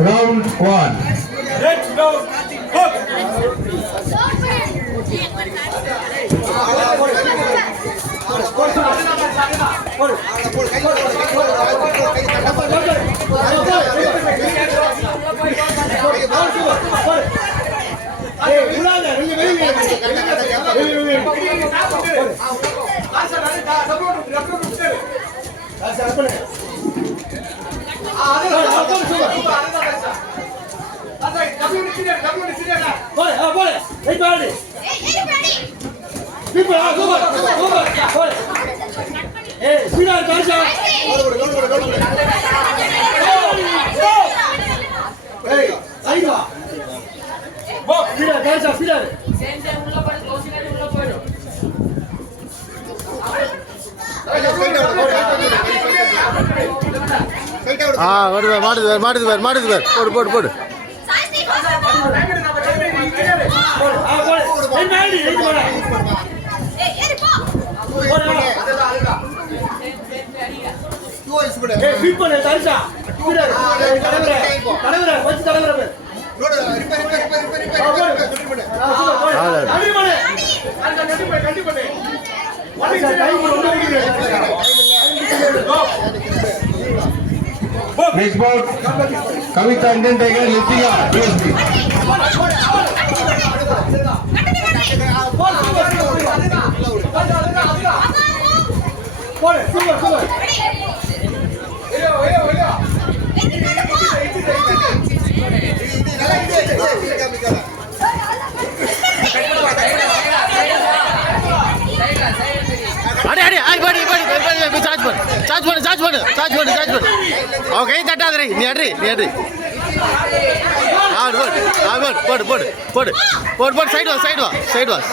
Round 1. Let's go. Hook. போடு போடு போடு Next bout, Kavita Indian Tiger, Lithia, PSB. Okay, that other near put side was.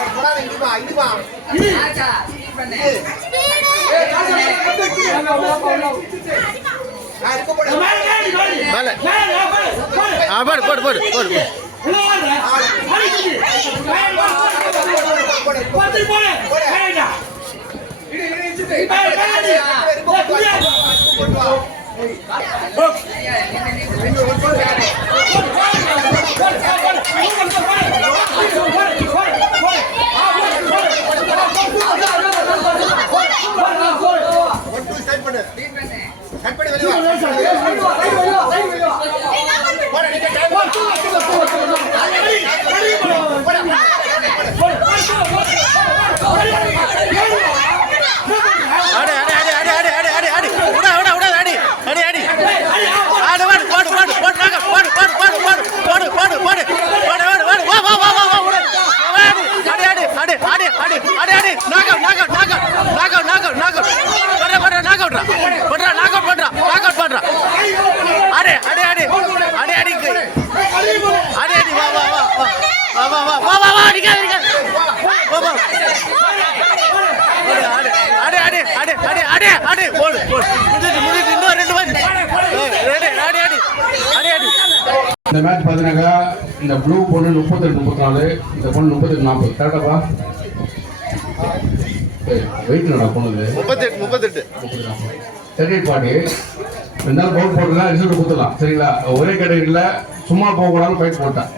இந்த match பார்த்தீங்கன்னாக்கா இந்த blue பொண்ணு 32-34, இந்த பொண்ணு 38-40. கரெக்டாப்பா? வெயிட் நடா பொண்ணுது 38 38 பாட்டி. இருந்தாலும் பவுல் போட்டுலாம் ரிசல்ட் கொடுத்துடலாம். சரிங்களா? ஒரே கேட்டகரியில் சும்மா போகக்கூடாதுன்னு ஃபைட் போட்டேன்.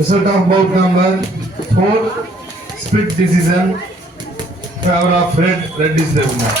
Result of bout number 4, split decision, favor of red. Red is the winner.